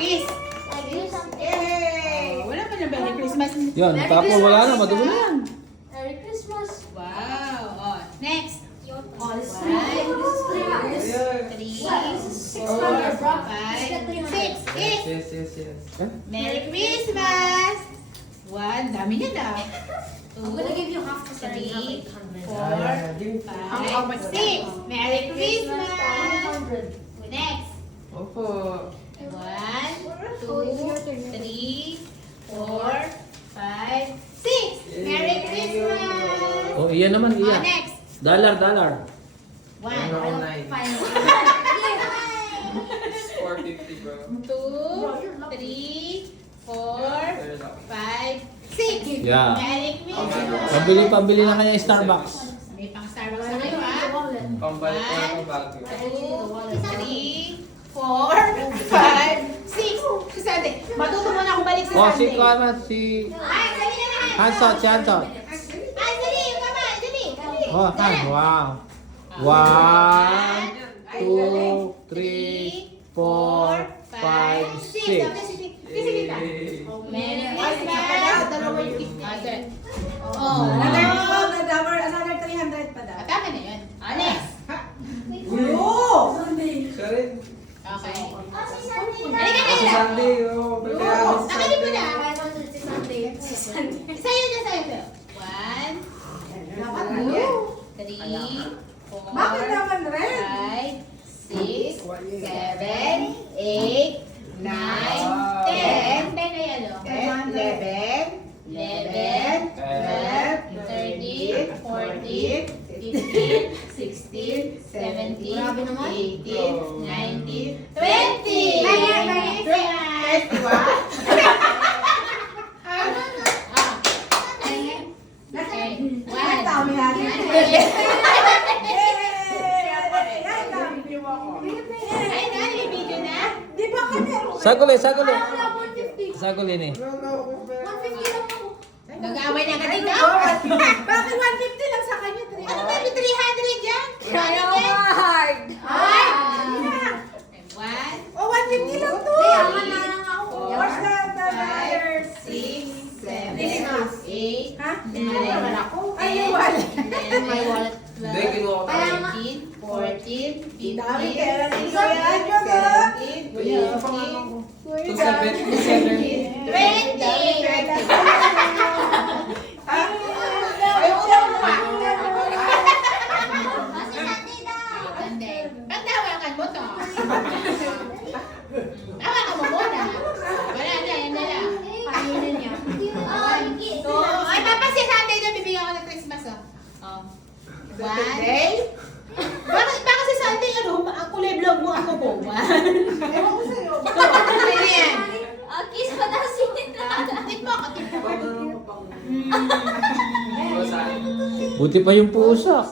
Kiss. Yay! Wala pa na Merry Christmas. Yan, tapos wala na, madugo na yan. Merry Christmas. Wow. Oh, next. Oh, this is Three, four, five, six. Kiss. Eh? Merry Christmas. One. Dami niya na. I'm gonna give you half because I already Three, have 800. four, five, six. Merry Christmas. 100. Next. Opo. One, Oh, it's your two, turn. three, four, five, six. Merry Christmas. Oh, iyan naman, Oh, iyan. next. Dollar. One, Ano? 9. 450 bro. two, three, four, five, six. Yeah. Merry Christmas. Pambili na kanya yung Starbucks. May pang Starbucks na kayo, ha? Pambalik ko ng Baguio. Two, three, four, five, six. Si Sunday. Matuto mo na akong balik sa Oh, si Sunday. Kuya, si Ay, dali na lahat. Hansot, si Hansot. Ay, dali. Yung kamay. Dali. Dali. Oh, Han, wow. 1, 2, 3, 4, 5, 6. Merry Christmas. Dalawa yung gift niya. Oh. Another 300 pa daw. Tama na yun. Next. Ulo! Siya rin. Okay. Si Halika na. Sunday, oh. Bayaran si Nakali mo na. Sunday. Sa'yo na sa'yo. One, Dapat two, blue. three, four, Bakit naman red? 5, 6, 7, 8, 9, 10. 10 na yellow. 11, 11, 12, 13, 14, 15, 16, 17, 18, 19, 20! Ang dami natin. Ay, dali, video na. Di ba kami? Saguli ni. Nag-aaway na ka dito? Bakit 150 lang sa kanya? Ano ba yung 300 yan? Kaya hard. One, Oh, 150 lang to. Yaman na lang ako. What's the five, others? 6, 7, 8, Ha? Hindi naman ako. Ay, yung wallet. then my wallet, Hindi, kinuha ko. 13, 14, 15, Dami kaya nandito yan, yun, ah. 17, Kuya, 18, 270. 20! Ay, ulam pa. Hindi. Pagtawakan mo to. Tawakan mo muna. Wala na, yan na lang. Kainin niya. So, ay, papas si Sunday na bibigyan ko ng Christmas, oh. Oh. One. Bakit si Sunday, ano, ang kulay vlog mo ako po? One. Ewan ko sa'yo. Ano yan? Kiss pa daw si Tita. Tip mo ako, tip mo. O, saan? Buti pa yung pusa.